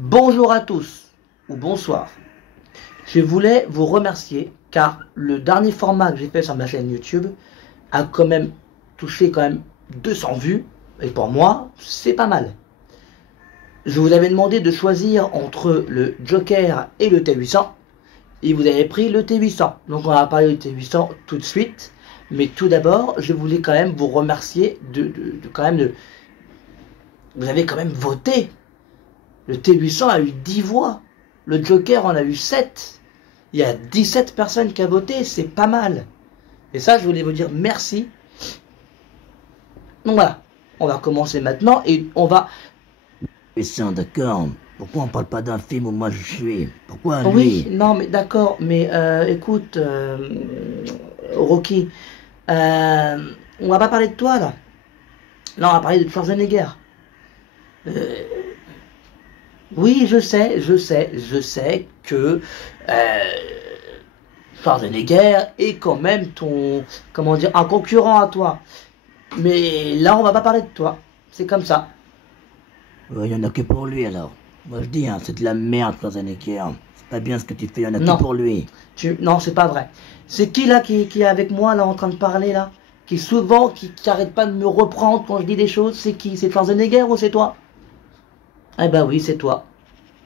Bonjour à tous, ou bonsoir. Je voulais vous remercier car le dernier format que j'ai fait sur ma chaîne YouTube a quand même touché 200 vues. Et pour moi, c'est pas mal. Je vous avais demandé de choisir entre le Joker et le T800. Et vous avez pris le T800. Donc on va parler du T800 tout de suite. Mais tout d'abord, je voulais quand même vous remercier Vous avez quand même voté. Le T800 a eu 10 voix. Le Joker en a eu 7. Il y a 17 personnes qui ont voté, c'est pas mal. Et ça, je voulais vous dire merci. Donc voilà, on va commencer maintenant et on va... Christian, d'accord. Pourquoi on parle pas d'un film où moi je suis? Pourquoi Oui, lui? non mais d'accord, mais écoute, Rocky, on va pas parler de toi là. Là, on va parler de Schwarzenegger. Euh, oui, je sais que Schwarzenegger est quand même ton, comment dire, un concurrent à toi. Mais là, on va pas parler de toi. C'est comme ça. Il y en a que pour lui alors. Moi je dis, hein, c'est de la merde, Schwarzenegger. C'est pas bien ce que tu fais, il y en a que Non, pour lui. non, c'est pas vrai. C'est qui là qui est avec moi là en train de parler là? Qui arrête pas de me reprendre quand je dis des choses? C'est qui? C'est Schwarzenegger ou c'est toi? Eh ben oui, c'est toi.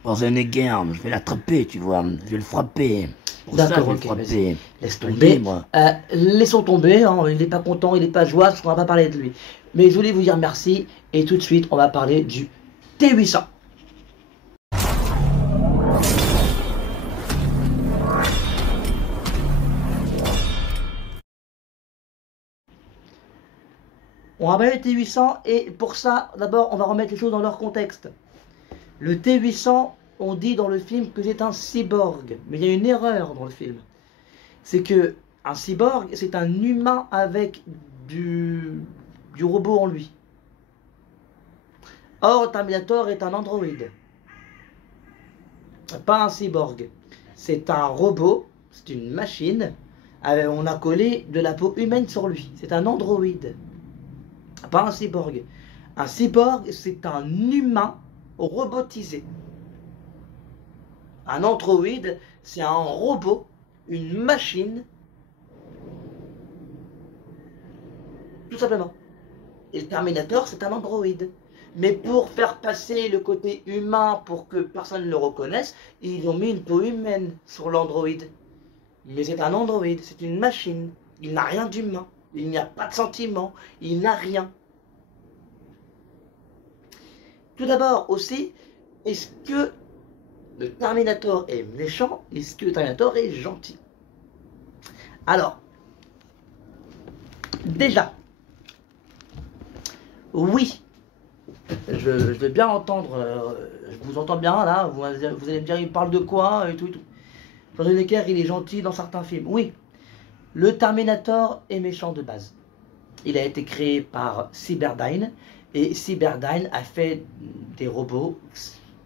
Schwarzenegger, je vais l'attraper, tu vois. Je vais le frapper. Pour ça, je D'accord, vais le ok, vas-y. frapper. Laisse Je le dis, tomber. moi. Laissons tomber, hein. Il n'est pas content, il n'est pas joyeux, on va pas parler de lui. Mais je voulais vous dire merci et tout de suite, on va parler du T800. On va parler du T800 et pour ça, d'abord, on va remettre les choses dans leur contexte. Le T800, on dit dans le film que c'est un cyborg, mais il y a une erreur dans le film. C'est que un cyborg, c'est un humain avec du robot en lui. Or, Terminator est un androïde, pas un cyborg. C'est un robot, c'est une machine. On a collé de la peau humaine sur lui. C'est un androïde, pas un cyborg. Un cyborg, c'est un humain robotisé. Un androïde, c'est un robot, une machine, tout simplement. Et le Terminator, c'est un androïde. Mais pour faire passer le côté humain, pour que personne ne le reconnaisse, ils ont mis une peau humaine sur l'androïde. Mais c'est un androïde, c'est une machine. Il n'a rien d'humain. Il n'y a pas de sentiment. Il n'a rien. Tout d'abord aussi, est-ce que le Terminator est méchant? Est-ce que le Terminator est gentil? Alors, déjà, oui, je veux bien entendre, je vous entends bien là, vous allez me dire il parle de quoi et tout et tout. Schwarzenegger, il est gentil dans certains films. Oui, le Terminator est méchant de base. Il a été créé par Cyberdyne et Cyberdyne a fait des robots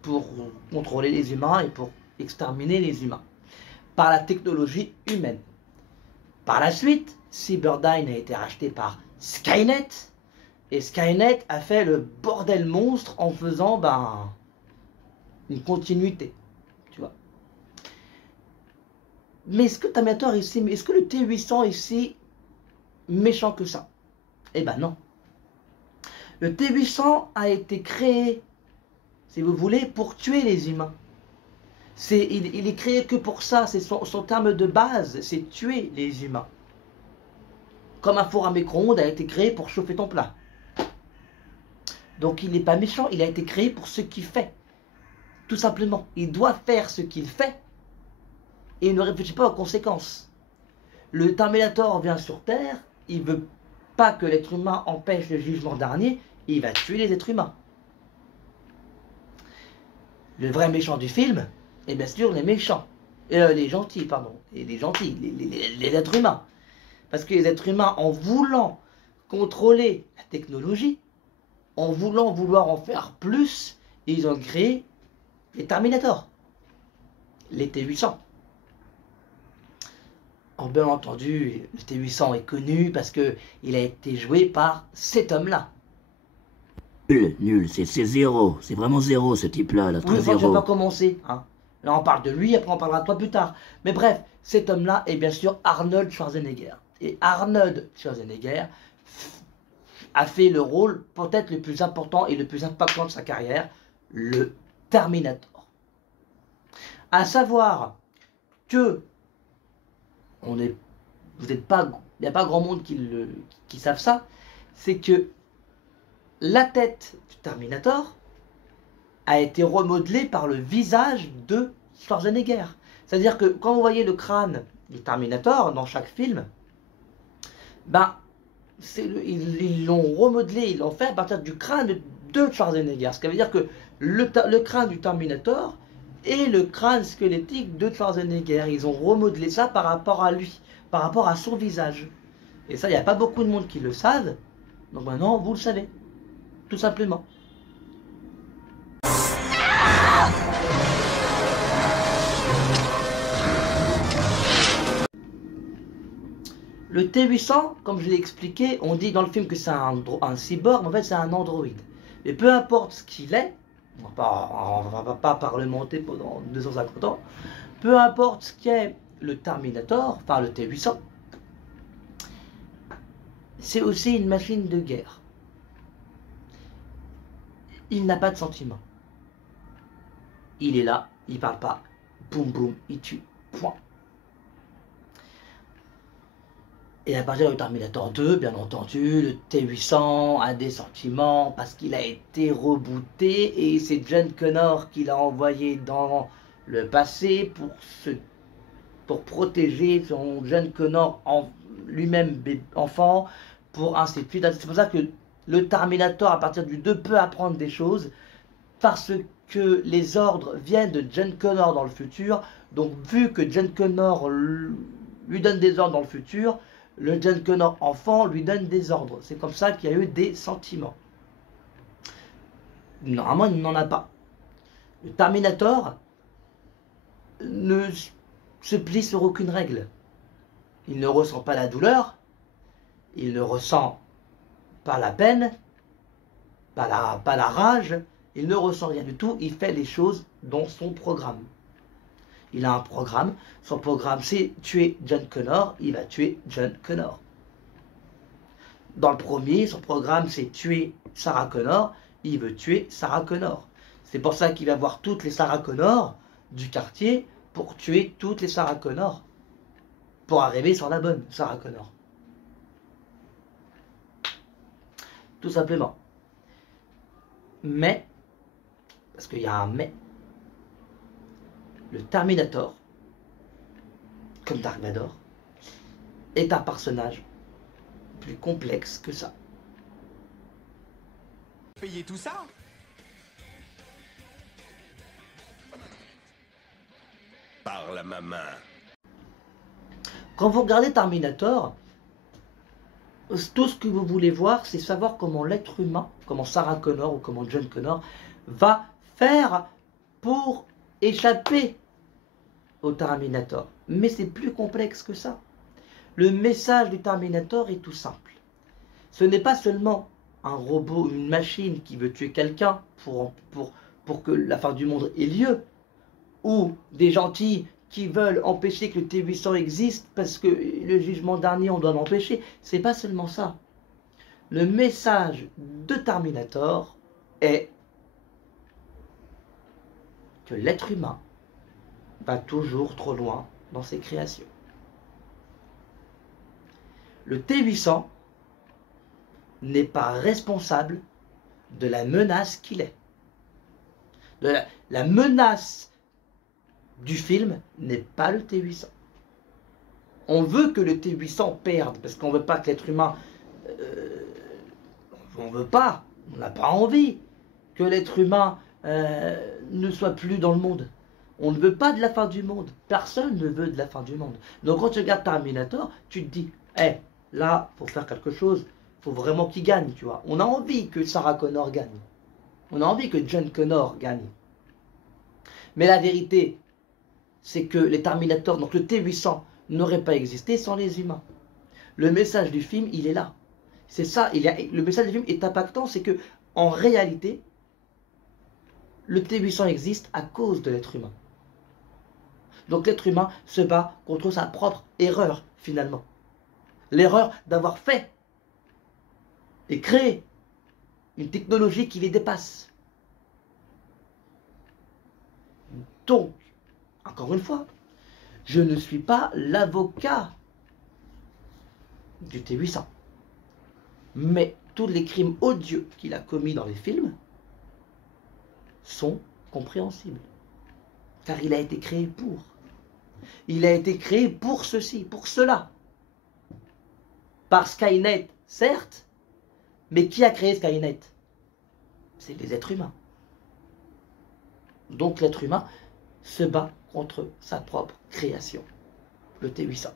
pour contrôler les humains et pour exterminer les humains par la technologie humaine. Par la suite, Cyberdyne a été racheté par Skynet et Skynet a fait le bordel monstre en faisant une continuité, tu vois. Mais est-ce que Terminator ici, est-ce que le T800 est si méchant que ça? Eh ben non. Le T800 a été créé, si vous voulez, pour tuer les humains. Il est créé que pour ça, c'est son terme de base, c'est tuer les humains. Comme un four à micro-ondes a été créé pour chauffer ton plat. Donc il n'est pas méchant, il a été créé pour ce qu'il fait. Tout simplement, il doit faire ce qu'il fait et il ne réfléchit pas aux conséquences. Le Terminator vient sur Terre, il ne veut pas que l'être humain empêche le jugement dernier, il va tuer les êtres humains. Le vrai méchant du film est bien sûr les méchants. Les gentils, pardon. Et les gentils, les êtres humains. Parce que les êtres humains, en voulant contrôler la technologie, en vouloir en faire plus, ils ont créé les Terminators, les T800. En bien entendu, le T800 est connu parce qu'il a été joué par cet homme-là. Nul, c'est zéro. C'est vraiment zéro, ce type-là, là, Oui, très enfin, je vais zéro. pas commencer. Hein. Là, on parle de lui, après on parlera de toi plus tard. Mais bref, cet homme-là est bien sûr Arnold Schwarzenegger. Et Arnold Schwarzenegger a fait le rôle peut-être le plus important et le plus impactant de sa carrière, le Terminator. À savoir que vous n'êtes pas, il n'y a pas grand monde qui savent ça, c'est que la tête du Terminator a été remodelée par le visage de Schwarzenegger. C'est-à-dire que quand vous voyez le crâne du Terminator dans chaque film, ben, ils l'ont remodelé, ils l'ont fait à partir du crâne de Schwarzenegger. Ce qui veut dire que le crâne du Terminator et le crâne squelettique de Schwarzenegger, ils ont remodelé ça par rapport à lui, par rapport à son visage. Et ça, il n'y a pas beaucoup de monde qui le savent. Donc maintenant, vous le savez. Tout simplement. Le T-800, comme je l'ai expliqué, on dit dans le film que c'est un cyborg, mais en fait c'est un androïde. Mais peu importe ce qu'il est, on va pas parlementer pendant 250 ans, peu importe ce qu'est le Terminator, enfin le T-800, c'est aussi une machine de guerre. Il n'a pas de sentiments. Il est là, il parle pas, boum boum, il tue, point. Et à partir du Terminator 2, bien entendu, le T-800 a des sentiments parce qu'il a été rebooté et c'est John Connor qui l'a envoyé dans le passé pour protéger son John Connor lui-même enfant, pour ainsi de suite. C'est pour ça que le Terminator, à partir du 2, peut apprendre des choses parce que les ordres viennent de John Connor dans le futur. Donc vu que John Connor lui donne des ordres dans le futur, le John Connor enfant lui donne des ordres. C'est comme ça qu'il y a eu des sentiments. Normalement, il n'en a pas. Le Terminator ne se plie sur aucune règle. Il ne ressent pas la douleur, il ne ressent pas la peine, pas la rage, il ne ressent rien du tout, il fait les choses dans son programme. Il a un programme, son programme c'est tuer John Connor, il va tuer John Connor. Dans le premier, son programme c'est tuer Sarah Connor, il veut tuer Sarah Connor. C'est pour ça qu'il va voir toutes les Sarah Connor du quartier pour tuer toutes les Sarah Connor. Pour arriver sur la bonne Sarah Connor. Tout simplement. Mais, parce qu'il y a un mais, le Terminator, comme Dark Vador, est un personnage plus complexe que ça. Payer tout ça? Parle à ma main. Quand vous regardez Terminator, tout ce que vous voulez voir, c'est savoir comment l'être humain, comment Sarah Connor ou comment John Connor va faire pour échapper au Terminator. Mais c'est plus complexe que ça. Le message du Terminator est tout simple. Ce n'est pas seulement un robot, une machine qui veut tuer quelqu'un pour que la fin du monde ait lieu, ou des gentils qui veulent empêcher que le T-800 existe parce que le jugement dernier on doit l'empêcher. C'est pas seulement ça. Le message de Terminator est que l'être humain va toujours trop loin dans ses créations. Le T-800 n'est pas responsable de la menace qu'il est. La menace du film n'est pas le T-800. On veut que le T-800 perde, parce qu'on ne veut pas que l'être humain... on veut pas, on n'a pas envie que l'être humain ne soit plus dans le monde. On ne veut pas de la fin du monde. Personne ne veut de la fin du monde. Donc quand tu regardes Terminator, tu te dis, hey, là, pour faire quelque chose, il faut vraiment qu'il gagne, tu vois. On a envie que Sarah Connor gagne. On a envie que John Connor gagne. Mais la vérité, c'est que les Terminators, donc le T-800, n'aurait pas existé sans les humains. Le message du film, il est là. C'est ça, le message du film est impactant, c'est que en réalité, le T-800 existe à cause de l'être humain. Donc l'être humain se bat contre sa propre erreur, finalement. L'erreur d'avoir fait et créé une technologie qui les dépasse. Donc, encore une fois, je ne suis pas l'avocat du T-800. Mais tous les crimes odieux qu'il a commis dans les films sont compréhensibles. Car il a été créé pour. Il a été créé pour ceci, pour cela. Par Skynet, certes, mais qui a créé Skynet? C'est les êtres humains. Donc l'être humain se bat contre sa propre création, le T-800.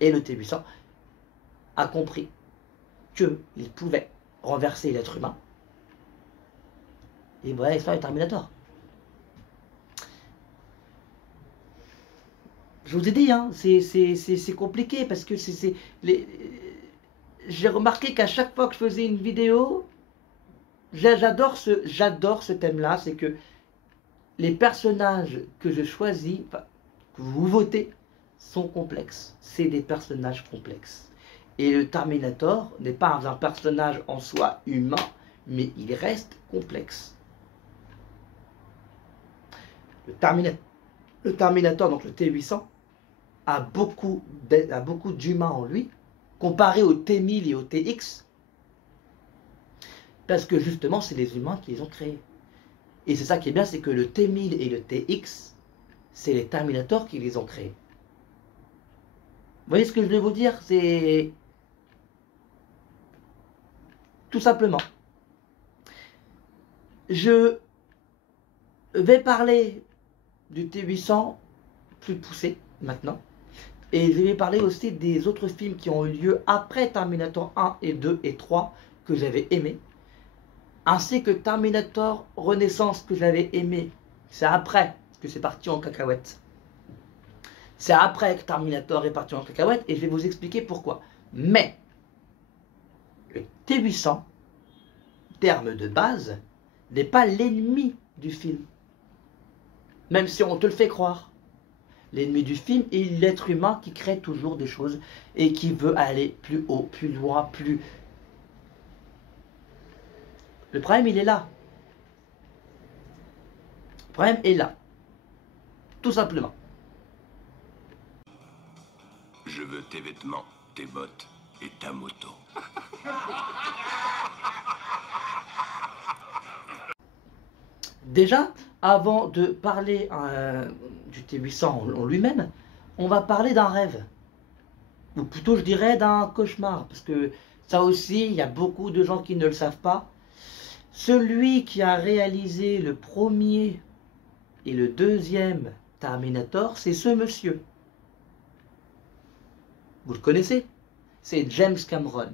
Et le T-800 a compris qu'il pouvait renverser l'être humain. Et voilà l'histoire du Terminator. Je vous ai dit, hein, c'est compliqué parce que j'ai remarqué qu'à chaque fois que je faisais une vidéo, j'adore ce thème-là, c'est que les personnages que je choisis, que vous votez, sont complexes. C'est des personnages complexes. Et le Terminator n'est pas un personnage en soi humain, mais il reste complexe. Le Terminator, donc le T-800, a beaucoup d'humains en lui, comparé au T-1000 et au TX, parce que justement, c'est les humains qui les ont créés. Et c'est ça qui est bien, c'est que le T-1000 et le TX, c'est les Terminators qui les ont créés. Vous voyez ce que je vais vous dire? C'est tout simplement. Je vais parler du T-800 plus poussé maintenant. Et je vais parler aussi des autres films qui ont eu lieu après Terminator 1 et 2 et 3 que j'avais aimé. Ainsi que Terminator Renaissance que j'avais aimé. C'est après que c'est parti en cacahuète. C'est après que Terminator est parti en cacahuète et je vais vous expliquer pourquoi. Mais le T-800, terme de base, n'est pas l'ennemi du film. Même si on te le fait croire. L'ennemi du film est l'être humain qui crée toujours des choses et qui veut aller plus haut, plus loin, plus... Le problème, il est là. Le problème est là. Tout simplement. Je veux tes vêtements, tes bottes et ta moto. Déjà, avant de parler du T-800 en lui-même, on va parler d'un rêve. Ou plutôt, je dirais, d'un cauchemar. Parce que ça aussi, il y a beaucoup de gens qui ne le savent pas. Celui qui a réalisé le premier et le deuxième Terminator, c'est ce monsieur. Vous le connaissez? C'est James Cameron.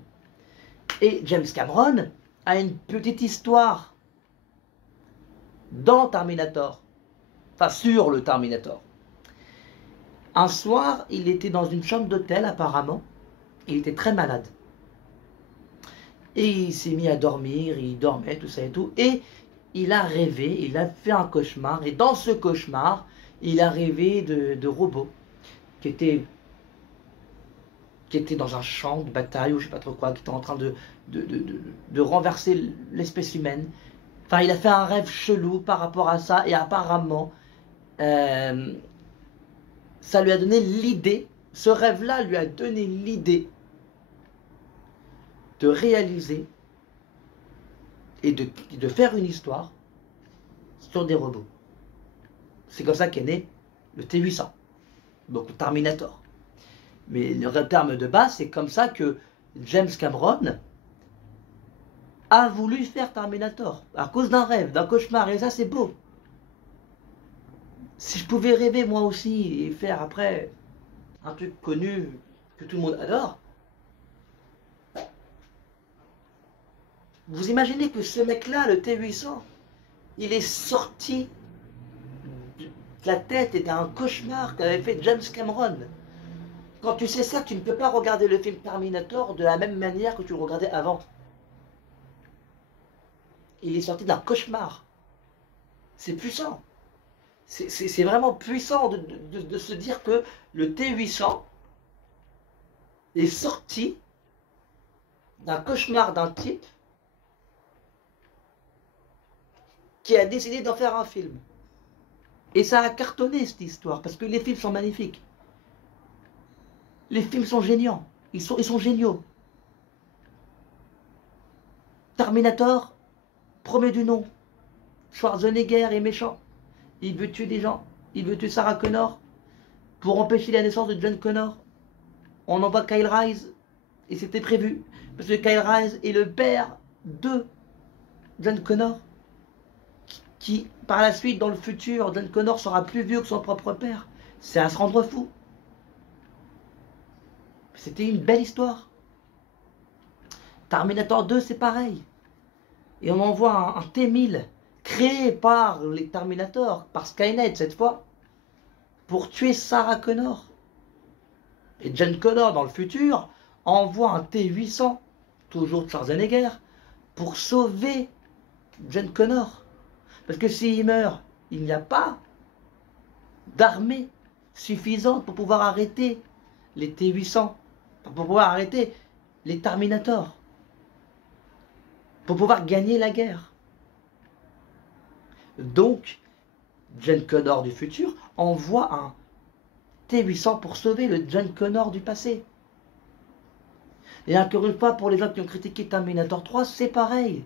Et James Cameron a une petite histoire dans Terminator, enfin sur le Terminator. Un soir, il était dans une chambre d'hôtel apparemment, il était très malade. Et il s'est mis à dormir, il dormait, tout ça et tout, et il a rêvé, il a fait un cauchemar, et dans ce cauchemar, il a rêvé de robots qui étaient dans un champ de bataille, ou je sais pas trop quoi, qui étaient en train de renverser l'espèce humaine. Enfin, il a fait un rêve chelou par rapport à ça, et apparemment, ça lui a donné l'idée, ce rêve-là lui a donné l'idée de réaliser et de faire une histoire sur des robots. C'est comme ça qu'est né le T-800, donc le Terminator. Mais le terme de base, c'est comme ça que James Cameron a voulu faire Terminator, à cause d'un rêve, d'un cauchemar, et ça c'est beau. Si je pouvais rêver moi aussi et faire après un truc connu que tout le monde adore, vous imaginez que ce mec-là, le T-800, il est sorti de la tête et d'un cauchemar qu'avait fait James Cameron. Quand tu sais ça, tu ne peux pas regarder le film Terminator de la même manière que tu le regardais avant. il est sorti d'un cauchemar. C'est puissant. C'est vraiment puissant de se dire que le T800 est sorti d'un cauchemar d'un type qui a décidé d'en faire un film. Et ça a cartonné cette histoire, parce que les films sont magnifiques. Les films sont géniaux. Ils sont géniaux. Terminator, premier du nom. Schwarzenegger est méchant. Il veut tuer des gens. Il veut tuer Sarah Connor pour empêcher la naissance de John Connor. On envoie Kyle Reese, et c'était prévu, parce que Kyle Reese est le père de John Connor, qui par la suite, dans le futur, John Connor sera plus vieux que son propre père. C'est à se rendre fou. C'était une belle histoire. Terminator 2, c'est pareil. Et on envoie un T-1000 créé par les Terminators, par Skynet cette fois, pour tuer Sarah Connor. Et John Connor, dans le futur, envoie un T-800, toujours de Schwarzenegger, pour sauver John Connor. Parce que s'il meurt, il n'y a pas d'armée suffisante pour pouvoir arrêter les T-800, pour pouvoir arrêter les Terminators, pour pouvoir gagner la guerre. Donc, John Connor du futur envoie un T-800 pour sauver le John Connor du passé. Et encore une fois, pour les gens qui ont critiqué Terminator 3, c'est pareil.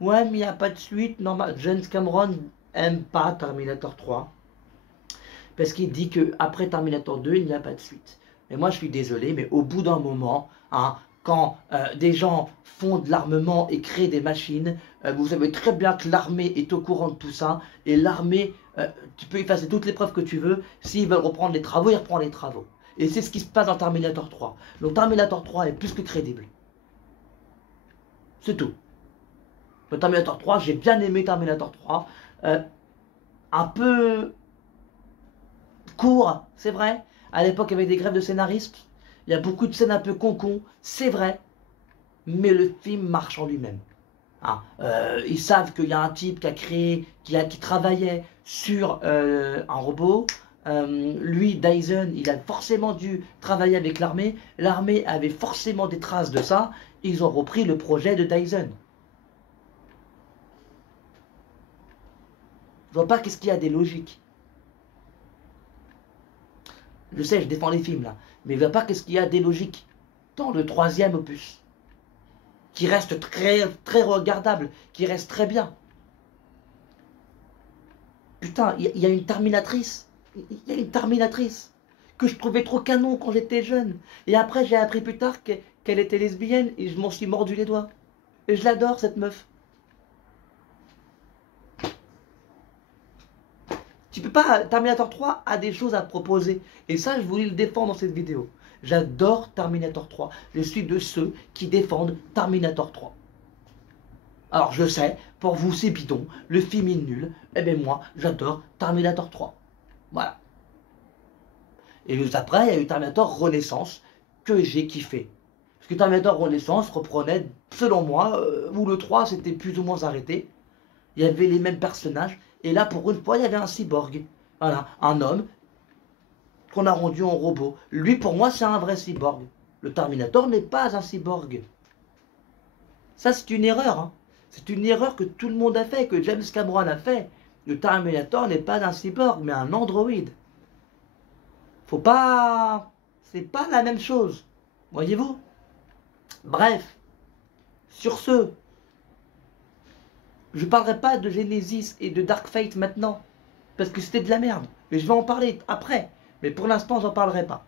Ouais, mais il n'y a pas de suite. Normal. James Cameron n'aime pas Terminator 3. Parce qu'il dit qu'après Terminator 2, il n'y a pas de suite. Et moi, je suis désolé, mais au bout d'un moment, hein, quand des gens font de l'armement et créent des machines, vous savez très bien que l'armée est au courant de tout ça. Et l'armée, tu peux effacer toutes les preuves que tu veux. S'ils veulent reprendre les travaux, ils reprennent les travaux. Et c'est ce qui se passe dans Terminator 3. Donc Terminator 3 est plus que crédible. C'est tout. Le Terminator 3, j'ai bien aimé Terminator 3. Un peu court, c'est vrai. À l'époque, il y avait des grèves de scénaristes. Il y a beaucoup de scènes un peu con-con, c'est vrai. Mais le film marche en lui-même. Hein, ils savent qu'il y a un type qui a créé, qui travaillait sur un robot. Lui, Dyson, il a forcément dû travailler avec l'armée. L'armée avait forcément des traces de ça. Ils ont repris le projet de Dyson. Je vois pas qu'est-ce qu'il y a des logiques. Je sais, je défends les films là. Mais je vois pas qu'est-ce qu'il y a des logiques dans le 3e opus. Qui reste très, très regardable. Qui reste très bien. Putain, il y a une Terminatrice. Il y a une Terminatrice que je trouvais trop canon quand j'étais jeune. Et après, j'ai appris plus tard qu'elle était lesbienne et je m'en suis mordu les doigts. Et je l'adore, cette meuf. Tu peux pas... Terminator 3 a des choses à proposer. Et ça, je voulais le défendre dans cette vidéo. J'adore Terminator 3. Je suis de ceux qui défendent Terminator 3. Alors, je sais, pour vous, c'est bidon. Le film est nul. Eh bien, moi, j'adore Terminator 3. Voilà. Et juste après, il y a eu Terminator Renaissance que j'ai kiffé. Parce que Terminator Renaissance reprenait, selon moi, où le 3 s'était plus ou moins arrêté. Il y avait les mêmes personnages. Et là, pour une fois, il y avait un cyborg. Voilà, un homme qu'on a rendu en robot. Lui, pour moi, c'est un vrai cyborg. Le Terminator n'est pas un cyborg. Ça, c'est une erreur. Hein. C'est une erreur que tout le monde a fait, que James Cameron a fait. Le Terminator n'est pas un cyborg, mais un androïde. Faut pas... C'est pas la même chose. Voyez-vous? Bref. Sur ce... Je ne parlerai pas de Genesis et de Dark Fate maintenant, parce que c'était de la merde. Mais je vais en parler après. Mais pour l'instant, j'en parlerai pas.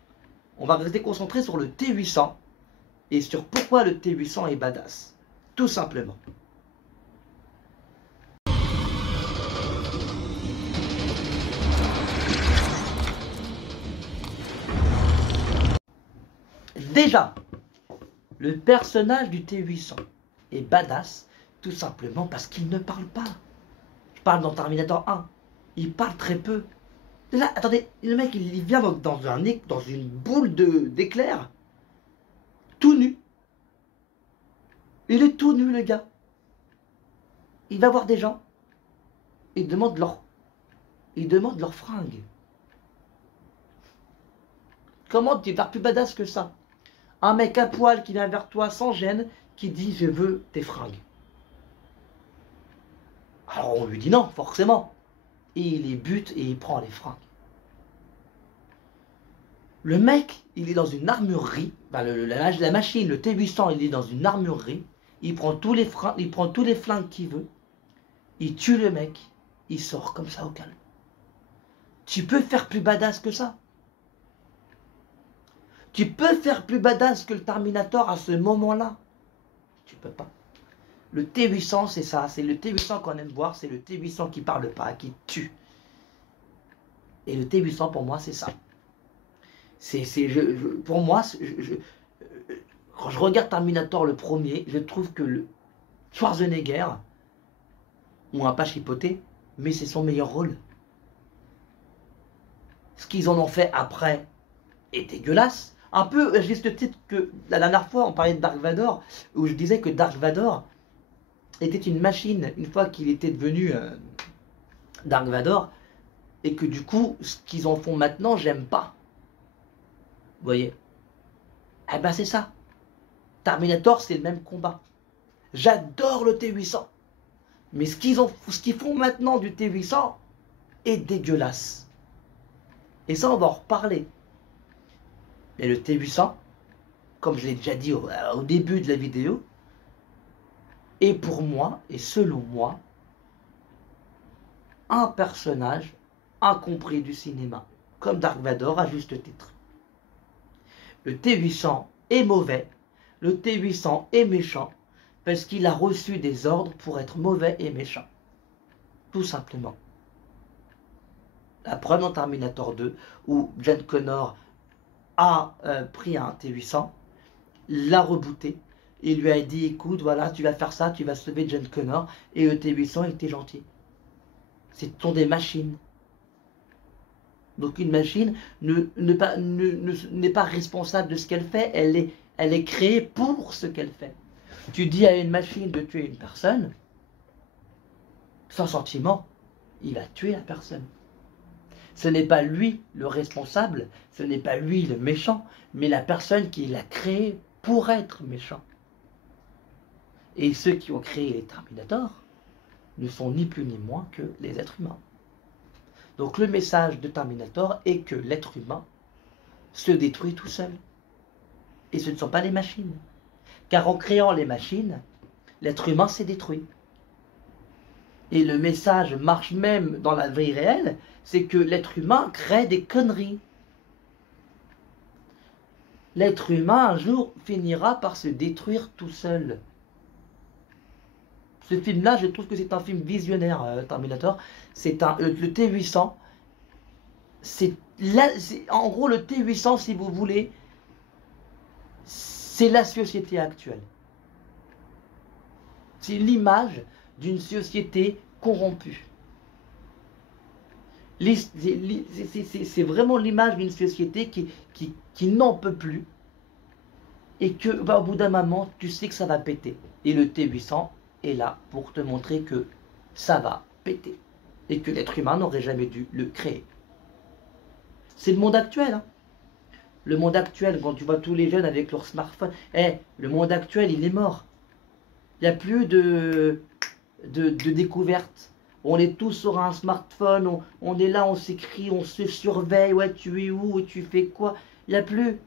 On va rester concentré sur le T800 et sur pourquoi le T800 est badass. Tout simplement. Déjà, le personnage du T800 est badass. Tout simplement parce qu'il ne parle pas. Je parle dans Terminator 1. Il parle très peu. Déjà, attendez, le mec, il vient dans une boule d'éclair. Tout nu. Il est tout nu, le gars. il va voir des gens, il demande leur fringue. Comment tu es plus badass que ça? Un mec à poil qui vient vers toi sans gêne, qui dit je veux tes fringues. Alors on lui dit non, forcément. Et il les bute et il prend les fringues. Le mec, il est dans une armurerie, enfin, la machine, le T800, il est dans une armurerie, il prend tous les flingues qu'il veut, il tue le mec, il sort comme ça au calme. Tu peux faire plus badass que ça? Tu peux faire plus badass que le Terminator à ce moment-là? Tu peux pas. Le T800, c'est ça, c'est le T800 qu'on aime voir, c'est le T800 qui parle pas, qui tue. Et le T800, pour moi, c'est ça. Pour moi, quand je regarde Terminator le premier, je trouve que le Schwarzenegger, on va pas chipoter, mais c'est son meilleur rôle. Ce qu'ils en ont fait après est dégueulasse. Un peu, juste le titre que la dernière fois, on parlait de Dark Vador, où je disais que Dark Vador était une machine, une fois qu'il était devenu Dark Vador, et que du coup, ce qu'ils en font maintenant, j'aime pas. Vous voyez? Eh ben c'est ça. Terminator, c'est le même combat. J'adore le T800. Mais ce qu'ils font maintenant du T800 est dégueulasse. Et ça, on va en reparler. Mais le T800, comme je l'ai déjà dit au début de la vidéo, est pour moi, et selon moi, un personnage incompris du cinéma, comme Dark Vador à juste titre. Le T800 est mauvais, le T800 est méchant, parce qu'il a reçu des ordres pour être mauvais et méchant. Tout simplement. La preuve dans Terminator 2, où John Connor a pris un T800, l'a rebooté, et lui a dit, écoute, voilà, tu vas faire ça, tu vas sauver John Connor, et le T800 était gentil. Ce sont des machines. Donc une machine n'est pas responsable de ce qu'elle fait, elle est créée pour ce qu'elle fait. Tu dis à une machine de tuer une personne, sans sentiment, il va tuer la personne. Ce n'est pas lui le responsable, ce n'est pas lui le méchant, mais la personne qui l'a créé pour être méchant. Et ceux qui ont créé les Terminators ne sont ni plus ni moins que les êtres humains. Donc le message de Terminator est que l'être humain se détruit tout seul. Et ce ne sont pas les machines. Car en créant les machines, l'être humain s'est détruit. Et le message marche même dans la vie réelle, c'est que l'être humain crée des conneries. L'être humain un jour finira par se détruire tout seul. Ce film-là, je trouve que c'est un film visionnaire, Terminator. Le T800, en gros le T800, si vous voulez, c'est la société actuelle. C'est l'image d'une société corrompue. C'est vraiment l'image d'une société qui n'en peut plus. Et que, au bout d'un moment, tu sais que ça va péter. Et le T800 est là pour te montrer que ça va péter. Et que l'être humain n'aurait jamais dû le créer. C'est le monde actuel. Hein. Le monde actuel, quand tu vois tous les jeunes avec leur smartphone, le monde actuel, il est mort. Il n'y a plus de découverte. On est tous sur un smartphone, on est là, on s'écrit, on se surveille, ouais, tu es où, tu fais quoi. Il n'y a plus.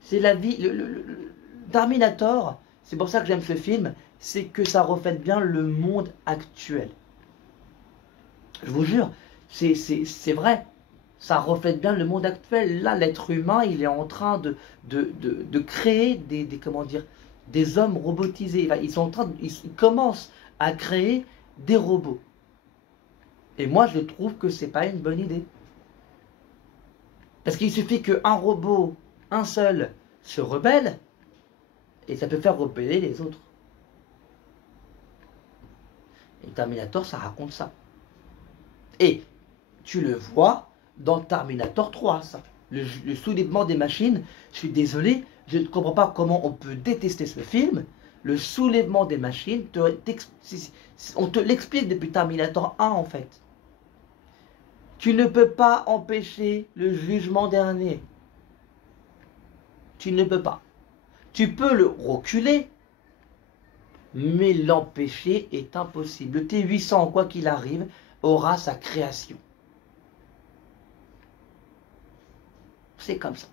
C'est la vie. Le Terminator, c'est pour ça que j'aime ce film, c'est que ça reflète bien le monde actuel. Je vous jure, c'est vrai. Ça reflète bien le monde actuel. Là, l'être humain, il est en train de créer des hommes robotisés. Ils commencent à créer des robots. Et moi, je trouve que c'est pas une bonne idée. Parce qu'il suffit qu'un robot, un seul, se rebelle, et ça peut faire rebeller les autres. Et Terminator, ça raconte ça. Et tu le vois dans Terminator 3, ça. Le soulèvement des machines. Je suis désolé, je ne comprends pas comment on peut détester ce film, Le soulèvement des machines, on te l'explique depuis Terminator 1 en fait. Tu ne peux pas empêcher le jugement dernier. Tu ne peux pas. Tu peux le reculer, mais l'empêcher est impossible. Le T800, quoi qu'il arrive, aura sa création. C'est comme ça.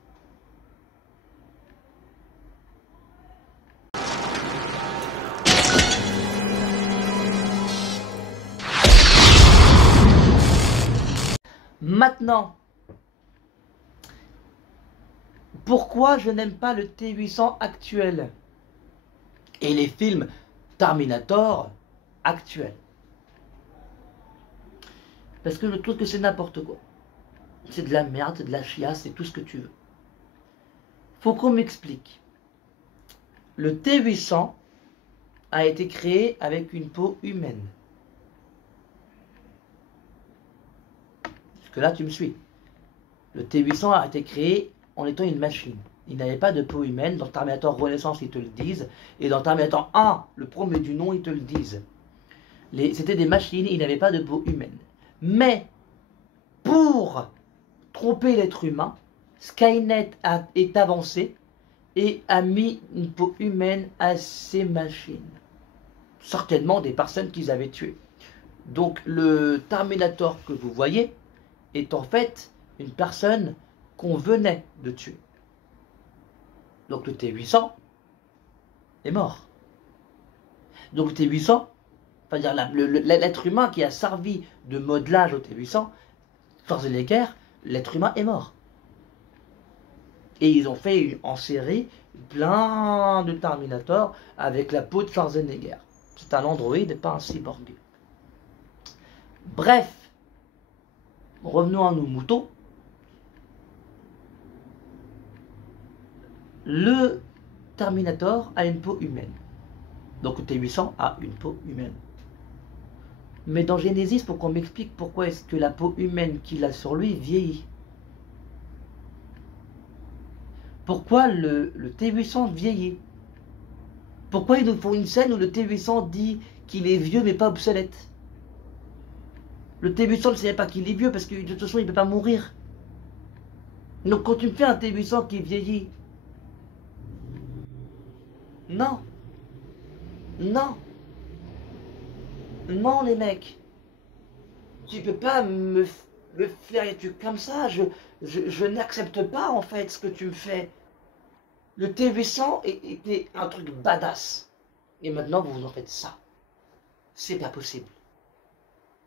Maintenant, pourquoi je n'aime pas le T800 actuel et les films Terminator actuels? Parce que je trouve que c'est n'importe quoi. C'est de la merde, c'est de la chiasse, c'est tout ce que tu veux. Faut qu'on m'explique. Le T800 a été créé avec une peau humaine. Que là tu me suis. Le T800 a été créé en étant une machine. Il n'avait pas de peau humaine. Dans Terminator Renaissance, ils te le disent. Et dans Terminator 1, le premier du nom, ils te le disent. C'était des machines, ils n'avaient pas de peau humaine. Mais, pour tromper l'être humain, Skynet est avancé et a mis une peau humaine à ces machines. Certainement des personnes qu'ils avaient tuées. Donc, le Terminator que vous voyez est en fait une personne qu'on venait de tuer. Donc le T800 est mort. Donc le T800, c'est-à-dire l'être humain qui a servi de modelage au T800, Schwarzenegger, l'être humain est mort. Et ils ont fait en série plein de Terminator avec la peau de Schwarzenegger. C'est un androïde, pas un cyborg. Bref, revenons à nos moutons. Le Terminator a une peau humaine. Donc le T800 a une peau humaine. Mais dans Genesis, pour qu'on m'explique pourquoi est-ce que la peau humaine qu'il a sur lui vieillit. Pourquoi le T800 vieillit? Pourquoi ils nous font une scène où le T800 dit qu'il est vieux mais pas obsolète? Le T800 ne sait pas qu'il est vieux parce que de toute façon il ne peut pas mourir. Donc quand tu me fais un T800 qui vieillit, non, non, non les mecs, tu peux pas me faire des trucs comme ça, je n'accepte pas en fait ce que tu me fais. Le T800 était un truc badass, et maintenant vous en faites ça. C'est pas possible.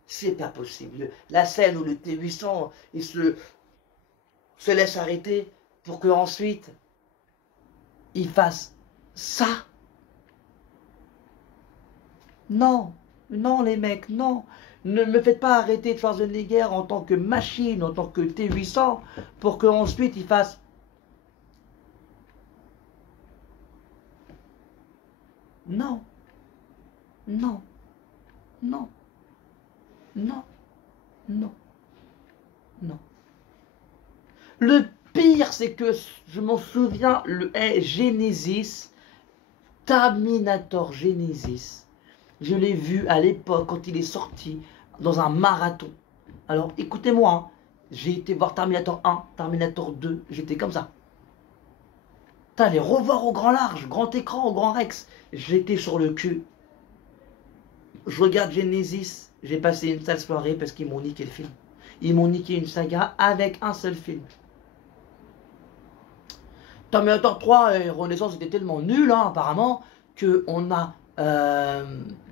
C'est pas possible. La scène où le T800 il se laisse arrêter pour que ensuite il fasse ça. Non, non les mecs, non. Ne me faites pas arrêter Schwarzenegger en tant que machine, en tant que T800, pour que ensuite il fasse. Non, non, non. Non, non, non. Le pire, c'est que je m'en souviens, le Genesis, Terminator Genesis, je l'ai vu à l'époque quand il est sorti dans un marathon. Alors écoutez-moi, hein, j'ai été voir Terminator 1, Terminator 2, j'étais comme ça. T'as les revoir au grand large, grand écran, au grand Rex, j'étais sur le cul. Je regarde Genesis. J'ai passé une sale soirée parce qu'ils m'ont niqué le film. Ils m'ont niqué une saga avec un seul film. Terminator 3 et Renaissance était tellement nul, hein, apparemment, qu'on a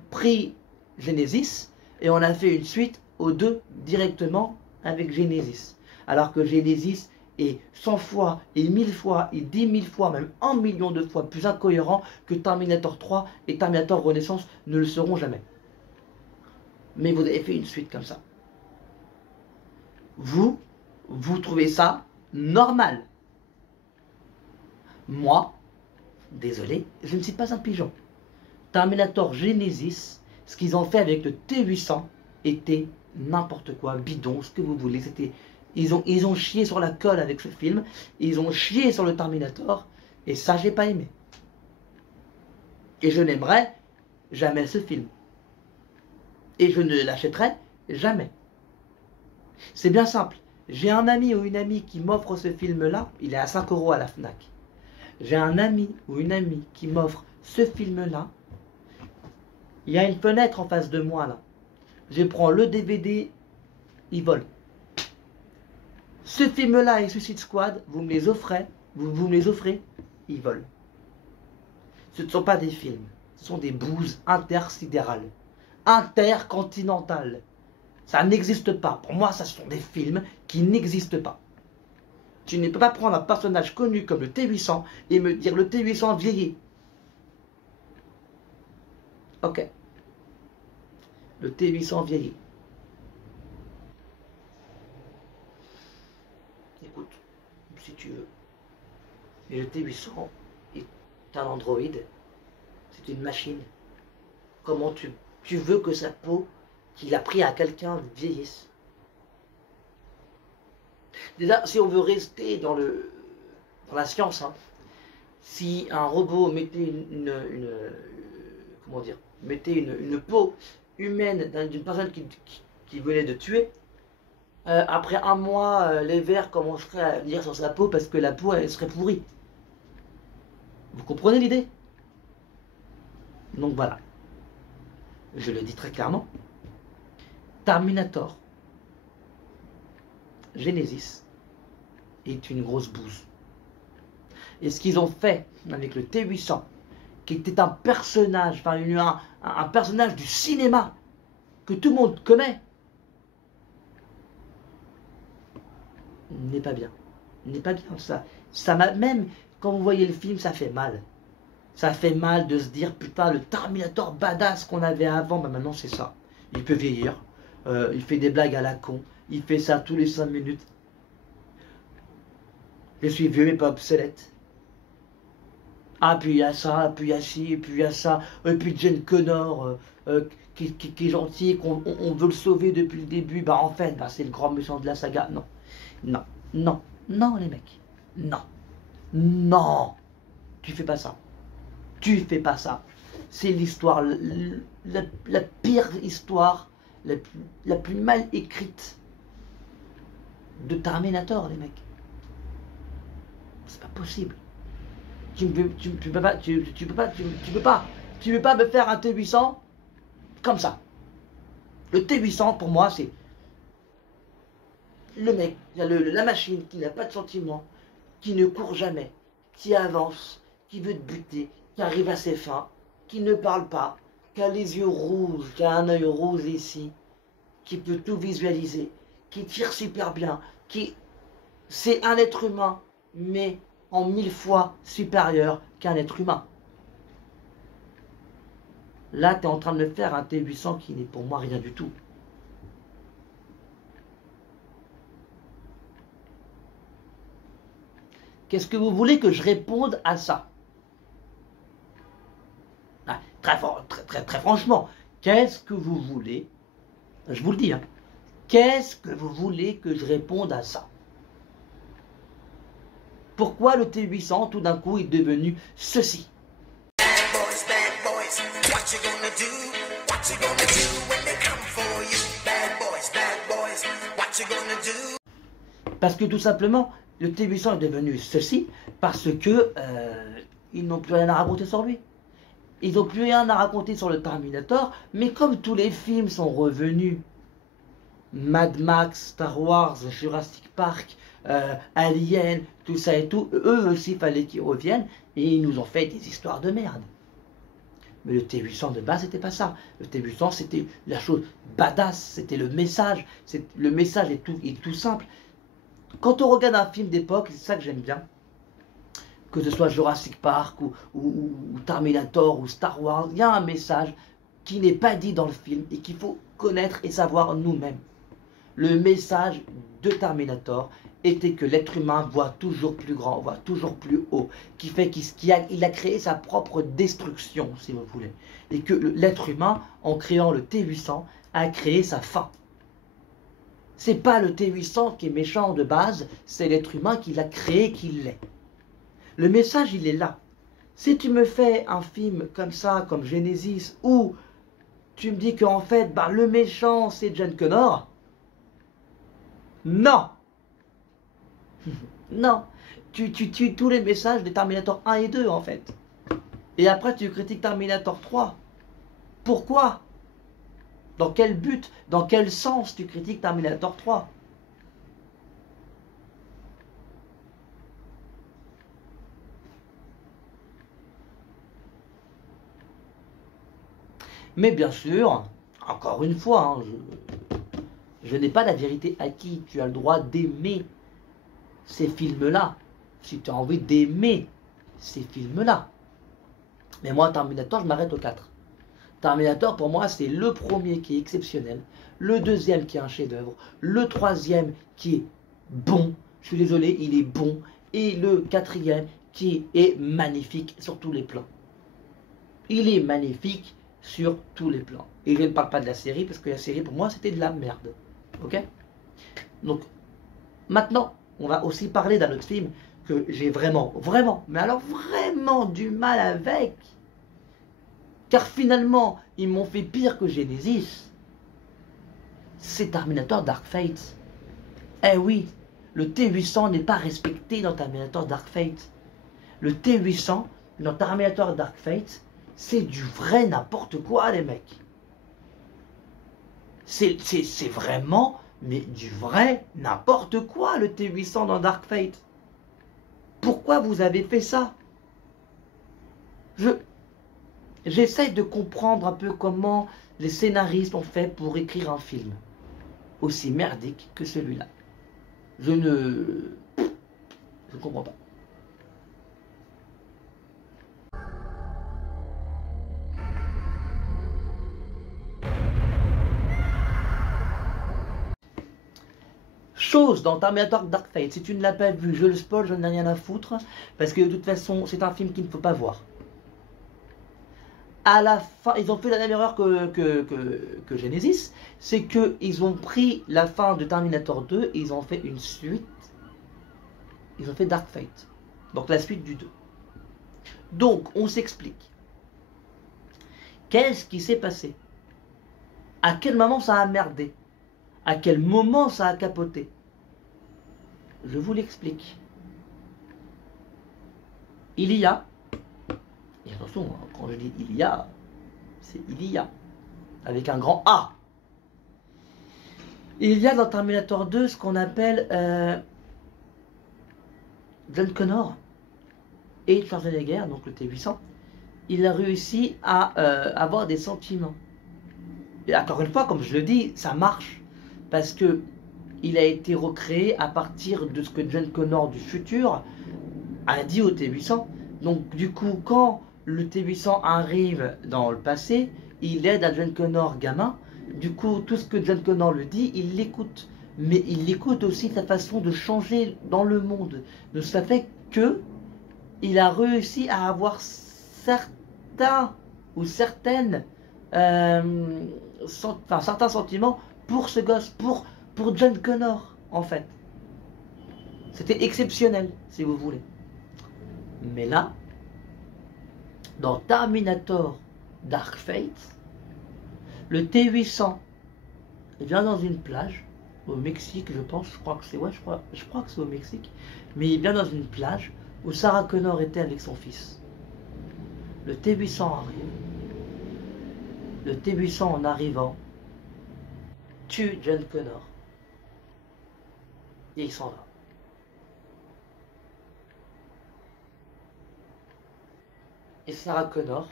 pris Genesis et on a fait une suite aux deux directement avec Genesis. Alors que Genesis est 100 fois et 1000 fois et 10 000 fois, même 1 million de fois plus incohérent que Terminator 3 et Terminator Renaissance ne le seront jamais. Mais vous avez fait une suite comme ça. Vous trouvez ça normal. Moi, désolé, je ne suis pas un pigeon. Terminator Genesis, ce qu'ils ont fait avec le T800 était n'importe quoi, bidon, ce que vous voulez. Ils ont chié sur la colle avec ce film, ils ont chié sur le Terminator, et ça j'ai pas aimé. Et je n'aimerais jamais ce film. Et je ne l'achèterai jamais. C'est bien simple. J'ai un ami ou une amie qui m'offre ce film-là, il est à 5 € à la Fnac. J'ai un ami ou une amie qui m'offre ce film-là. Il y a une fenêtre en face de moi là. Je prends le DVD, il vole. Ce film-là et Suicide Squad, vous me les offrez, vous me les offrez, ils volent. Ce ne sont pas des films, ce sont des bouses intersidérales, intercontinentales. Ça n'existe pas. Pour moi, ce sont des films qui n'existent pas. Tu ne peux pas prendre un personnage connu comme le T-800 et me dire le T-800 vieillit. Ok. Le T-800 vieillit. Écoute, si tu veux. Mais le T-800 est un androïde. C'est une machine. Comment tu veux que sa peau qu'il a pris à quelqu'un vieillisse? Déjà, si on veut rester dans la science, hein, si un robot mettait comment dire, mettait une peau humaine d'une personne qui venait de tuer, après un mois, les vers commenceraient à venir sur sa peau parce que la peau elle serait pourrie. Vous comprenez l'idée? Donc voilà. Je le dis très clairement. Terminator, Genesis, est une grosse bouse. Et ce qu'ils ont fait avec le T-800, qui était un personnage, enfin un personnage du cinéma, que tout le monde connaît, n'est pas bien. N'est pas bien ça. Ça m'a même, quand vous voyez le film, ça fait mal. Ça fait mal de se dire, putain, le Terminator badass qu'on avait avant, bah maintenant c'est ça. Il peut vieillir. Il fait des blagues à la con. Il fait ça tous les 5 minutes. Je suis vieux mais pas obsolète. Ah, puis il y a ça, puis il y a ci, et puis il y a ça. Et puis John Connor, qui est gentil, qu'on veut le sauver depuis le début. Bah en fait, bah, c'est le grand méchant de la saga. Non, non, non, non les mecs. Non, non. Tu fais pas ça. Tu fais pas ça. C'est l'histoire, la pire histoire, la plus mal écrite de Terminator, les mecs. C'est pas possible. Tu peux pas me faire un T-800 comme ça. Le T-800, pour moi, c'est le mec, la machine qui n'a pas de sentiments, qui ne court jamais, qui avance, qui veut te buter, qui arrive à ses fins, qui ne parle pas, qui a les yeux rouges, qui a un œil rouge ici, qui peut tout visualiser, qui tire super bien, c'est un être humain, mais en 1000 fois supérieur qu'un être humain. Là, tu es en train de me faire un T-800 qui n'est pour moi rien du tout. Qu'est-ce que vous voulez que je réponde à ça? Ah, très franchement, qu'est-ce que vous voulez? Je vous le dis, hein. Qu'est-ce que vous voulez que je réponde à ça? Pourquoi le T-800 tout d'un coup est devenu ceci? Parce que tout simplement, le T-800 est devenu ceci parce que ils n'ont plus rien à raconter sur lui. Ils n'ont plus rien à raconter sur le Terminator, mais comme tous les films sont revenus, Mad Max, Star Wars, Jurassic Park, Alien, tout ça et tout, eux aussi il fallait qu'ils reviennent et ils nous ont fait des histoires de merde. Mais le T-800 de base c'était pas ça. Le T-800 c'était la chose badass, c'était le message. Le message est tout simple. Quand on regarde un film d'époque, c'est ça que j'aime bien, que ce soit Jurassic Park ou Terminator ou Star Wars, il y a un message qui n'est pas dit dans le film et qu'il faut connaître et savoir nous-mêmes. Le message de Terminator était que l'être humain voit toujours plus grand, voit toujours plus haut, qui fait qu'il a créé sa propre destruction, si vous voulez. Et que l'être humain, en créant le T-800, a créé sa fin. C'est pas le T-800 qui est méchant de base, c'est l'être humain qui l'a créé, qui l'est. Le message, il est là. Si tu me fais un film comme ça, comme Genesis, où tu me dis qu'en fait, bah, le méchant, c'est John Connor, non. Non. Tu tues tous les messages des Terminator 1 et 2, en fait. Et après, tu critiques Terminator 3. Pourquoi? Dans quel but? Dans quel sens tu critiques Terminator 3? Mais bien sûr, encore une fois, hein, je n'ai pas la vérité acquise. Tu as le droit d'aimer ces films-là. Si tu as envie d'aimer ces films-là. Mais moi, Terminator, je m'arrête au 4. Terminator, pour moi, c'est le premier qui est exceptionnel, le deuxième qui est un chef-d'œuvre, le troisième qui est bon, je suis désolé, il est bon, et le quatrième qui est magnifique sur tous les plans. Il est magnifique sur tous les plans. Et je ne parle pas de la série, parce que la série, pour moi, c'était de la merde. Ok? Donc, maintenant, on va aussi parler d'un autre film que j'ai vraiment, mais alors vraiment du mal avec. Car finalement, ils m'ont fait pire que Genesis. C'est Terminator Dark Fate. Eh oui, le T800 n'est pas respecté dans Terminator Dark Fate. Le T800 dans Terminator Dark Fate, c'est du vrai n'importe quoi, les mecs. C'est vraiment, mais du vrai n'importe quoi, le T800 dans Dark Fate. Pourquoi vous avez fait ça? J'essaie de comprendre un peu comment les scénaristes ont fait pour écrire un film aussi merdique que celui-là. Je comprends pas. Chose dans Terminator Dark Fate, si tu ne l'as pas vu, je le spoil, je n'en ai rien à foutre, parce que de toute façon, c'est un film qu'il ne faut pas voir. À la fin, ils ont fait la même erreur que Genesis, c'est qu'ils ont pris la fin de Terminator 2 et ils ont fait une suite. Ils ont fait Dark Fate, donc la suite du 2. Donc, on s'explique. Qu'est-ce qui s'est passé? À quel moment ça a merdé? À quel moment ça a capoté? Je vous l'explique. Il y a, et attention, quand je dis il y a, c'est il y a, avec un grand A. Il y a dans Terminator 2 ce qu'on appelle John Connor et Schwarzenegger, donc le T800. Il a réussi à avoir des sentiments. Et encore une fois, comme je le dis, ça marche. Parce que il a été recréé à partir de ce que John Connor du futur a dit au T800. Donc du coup, quand le T800 arrive dans le passé, il aide à John Connor gamin. Du coup, tout ce que John Connor le dit, il l'écoute. Mais il écoute aussi sa façon de changer dans le monde. Donc ça fait que il a réussi à avoir certains ou certaines certains sentiments pour ce gosse, pour John Connor, en fait. C'était exceptionnel, si vous voulez. Mais là, dans Terminator Dark Fate, le T800 vient dans une plage, au Mexique, je pense, je crois que c'est au Mexique, mais il vient dans une plage où Sarah Connor était avec son fils. Le T800 arrive. Le T800 en arrivant tue John Connor. Et il s'en va. Et Sarah Connor,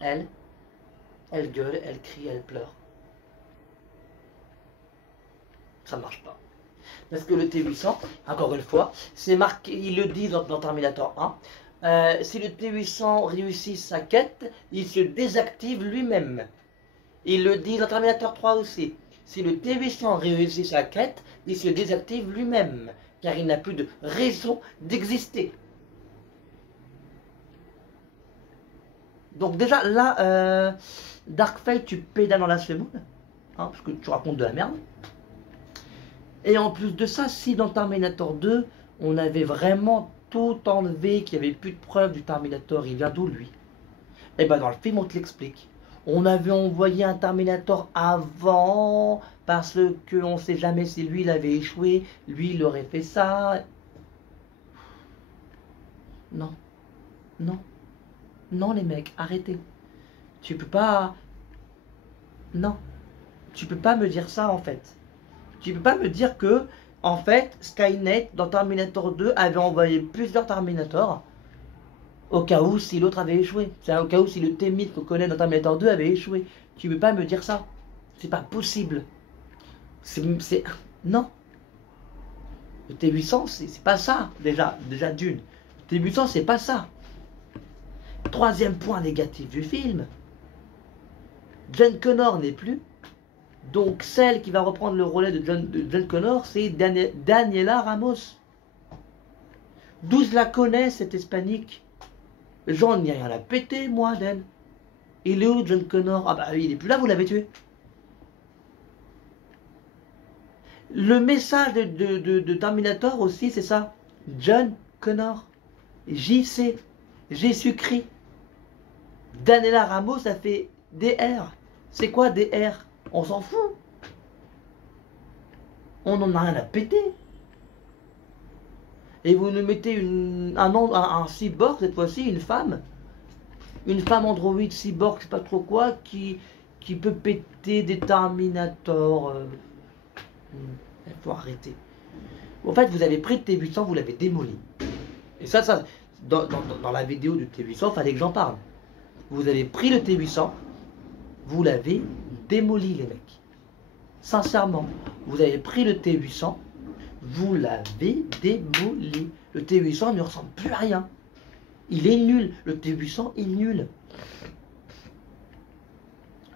elle gueule, elle crie, elle pleure. Ça marche pas. Parce que le T800, encore une fois, c'est marqué, ils le disent dans Terminator 1, si le T800 réussit sa quête, il se désactive lui-même. Il le dit dans Terminator 3 aussi. Si le T800 réussit sa quête, il se désactive lui-même, car il n'a plus de raison d'exister. Donc déjà là, Dark Fate, tu pédales dans la semoule, hein, parce que tu racontes de la merde. Et en plus de ça, si dans Terminator 2, on avait vraiment tout enlevé, qu'il n'y avait plus de preuves du Terminator. Il vient d'où, lui? Et ben dans le film, on te l'explique. On avait envoyé un Terminator avant, parce qu'on ne sait jamais si lui, il avait échoué, lui, il aurait fait ça. Non, non, non les mecs, arrêtez. Tu peux pas... Non, tu peux pas me dire ça en fait. Tu peux pas me dire que, en fait, Skynet, dans Terminator 2, avait envoyé plusieurs Terminators, au cas où si l'autre avait échoué. C'est au cas où si le T-1000 qu'on connaît dans Terminator 2 avait échoué. Tu peux pas me dire ça. C'est pas possible. C'est... Non. Le T-800, c'est pas ça, déjà d'une. Le T-800, c'est pas ça. Troisième point négatif du film, John Connor n'est plus. Donc celle qui va reprendre le relais de John Connor, c'est Daniela Ramos. D'où je la connais, cette hispanique? J'en ai rien à péter, moi, d'elle. Il est où, John Connor? Ah bah, il est plus là, vous l'avez tué. Le message de Terminator aussi, c'est ça. John Connor. JC. Jésus-Christ. Daniela Ramos, ça fait DR. C'est quoi DR? On s'en fout. On n'en a rien à péter. Et vous nous mettez un cyborg, cette fois-ci, une femme androïde cyborg, je sais pas trop quoi, qui peut péter des Terminators. Il faut arrêter. En fait, vous avez pris le T-800, vous l'avez démoli. Et ça dans la vidéo du T-800, il fallait que j'en parle. Vous avez pris le T-800, vous l'avez démoli, les mecs. Sincèrement, vous avez pris le T-800, vous l'avez démoli. Le T-800 ne ressemble plus à rien. Il est nul. Le T-800 est nul.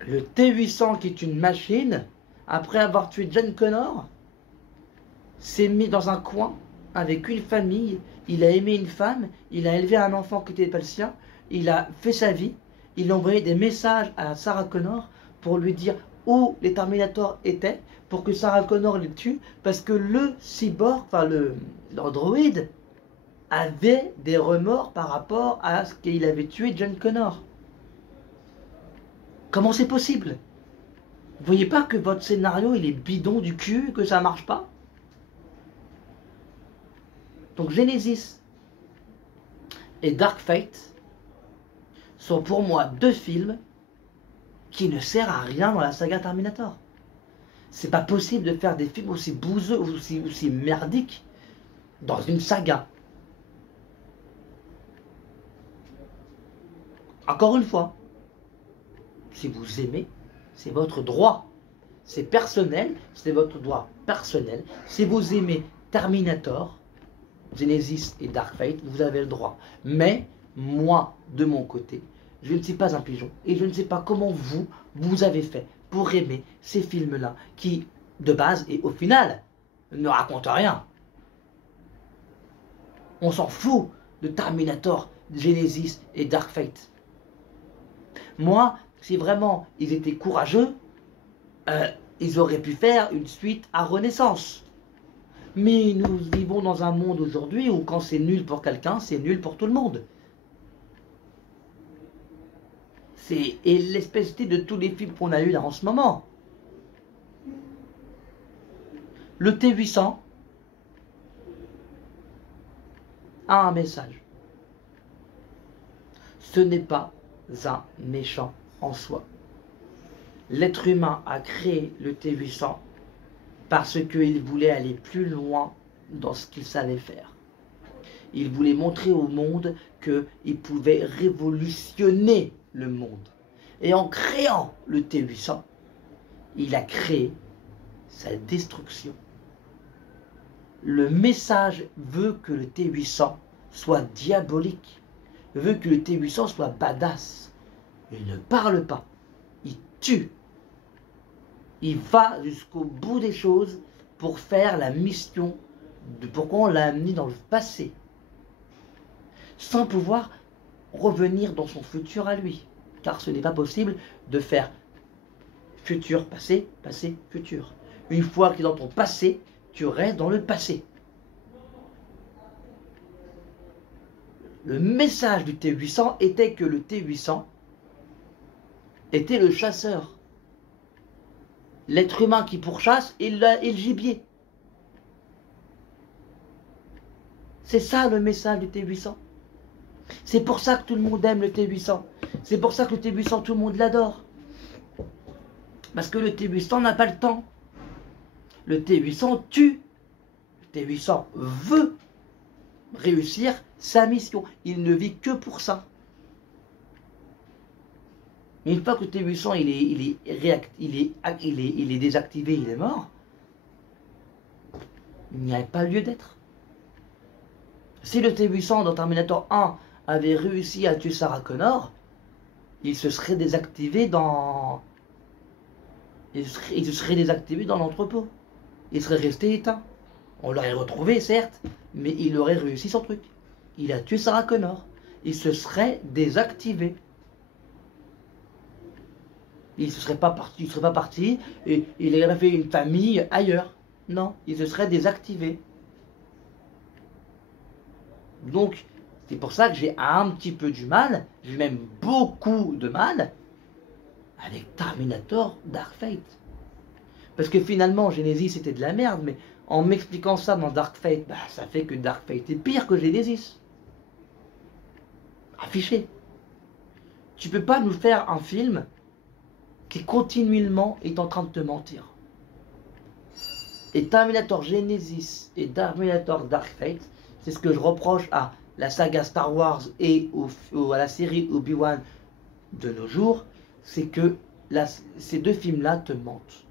Le T-800, qui est une machine, après avoir tué John Connor, s'est mis dans un coin avec une famille. Il a aimé une femme, il a élevé un enfant qui n'était pas le sien, il a fait sa vie, il a envoyé des messages à Sarah Connor pour lui dire où les Terminators étaient, pour que Sarah Connor les tue, parce que le cyborg, enfin l'androïde, avait des remords par rapport à ce qu'il avait tué John Connor. Comment c'est possible? Vous voyez pas que votre scénario il est bidon du cul, que ça marche pas? Donc Genesis et Dark Fate sont pour moi deux films qui ne servent à rien dans la saga Terminator. C'est pas possible de faire des films aussi bouseux, aussi merdiques dans une saga. Encore une fois, si vous aimez, c'est votre droit. C'est personnel, c'est votre droit personnel. Si vous aimez Terminator, Genesis et Dark Fate, vous avez le droit. Mais, moi, de mon côté, je ne suis pas un pigeon. Et je ne sais pas comment vous avez fait pour aimer ces films-là, qui, de base et au final, ne racontent rien. On s'en fout de Terminator, Genesis et Dark Fate. Moi, si vraiment ils étaient courageux, ils auraient pu faire une suite à Renaissance. Mais nous vivons dans un monde aujourd'hui où quand c'est nul pour quelqu'un, c'est nul pour tout le monde. C'est l'espèce de tous les films qu'on a eu là en ce moment. Le T-800 a un message. Ce n'est pas un méchant en soi. L'être humain a créé le T-800 parce qu'il voulait aller plus loin dans ce qu'il savait faire. Il voulait montrer au monde qu'il pouvait révolutionner le monde. Et en créant le T-800, il a créé sa destruction. Le message veut que le T-800 soit diabolique, veut que le T-800 soit badass. Il ne parle pas, il tue. Il va jusqu'au bout des choses pour faire la mission de pourquoi on l'a amené dans le passé, sans pouvoir revenir dans son futur à lui, car ce n'est pas possible de faire futur, passé, passé, futur. Une fois que tu es dans ton passé, tu restes dans le passé. Le message du T800 était que le T800 était le chasseur. L'être humain qui pourchasse et le gibier. C'est ça le message du T800. C'est pour ça que tout le monde aime le T800. C'est pour ça que le T800, tout le monde l'adore. Parce que le T800 n'a pas le temps. Le T800 tue. Le T800 veut réussir sa mission. Il ne vit que pour ça. Mais une fois que le T800 il est désactivé, il est mort, il n'y a pas lieu d'être. Si le T800 dans Terminator 1 avait réussi à tuer Sarah Connor, il se serait désactivé dans... Il se serait désactivé dans l'entrepôt. Il serait resté éteint. On l'aurait retrouvé, certes, mais il aurait réussi son truc. Il a tué Sarah Connor. Il se serait désactivé. Il ne serait pas parti et il aurait fait une famille ailleurs. Non, il se serait désactivé. Donc, c'est pour ça que j'ai un petit peu du mal, j'ai même beaucoup de mal avec Terminator Dark Fate. Parce que finalement, Genesis c'était de la merde, mais en m'expliquant ça dans Dark Fate, bah, ça fait que Dark Fate est pire que Genesis. Affiché. Tu peux pas nous faire un film qui continuellement est en train de te mentir. Et Terminator Genesis et Terminator Dark Fate, c'est ce que je reproche à la saga Star Wars et à la série Obi-Wan de nos jours, c'est que ces deux films-là te mentent.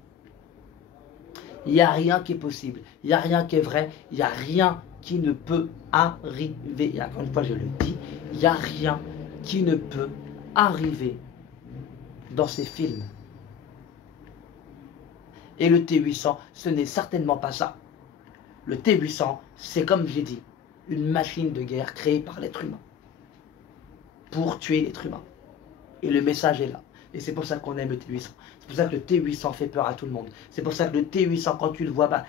Il n'y a rien qui est possible, il n'y a rien qui est vrai, il n'y a rien qui ne peut arriver. Et encore une fois, je le dis, il n'y a rien qui ne peut arriver dans ces films. Et le T800, ce n'est certainement pas ça. Le T800, c'est comme j'ai dit, une machine de guerre créée par l'être humain. Pour tuer l'être humain. Et le message est là. Et c'est pour ça qu'on aime le T800. C'est pour ça que le T800 fait peur à tout le monde. C'est pour ça que le T800, quand tu le vois, bah,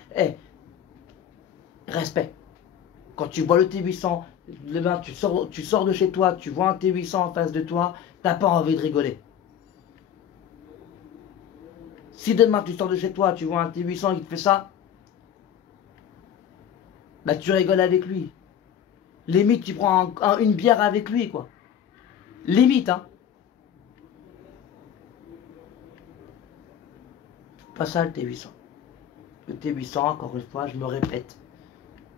respect. Quand tu vois le T800, demain, tu sors de chez toi, tu vois un T800 en face de toi, t'as pas envie de rigoler. Si demain tu sors de chez toi, tu vois un T800 qui te fait ça, bah tu rigoles avec lui. Limite, tu prends une bière avec lui, quoi. Limite, hein. Pas ça le T800. Le T800, encore une fois, je me répète.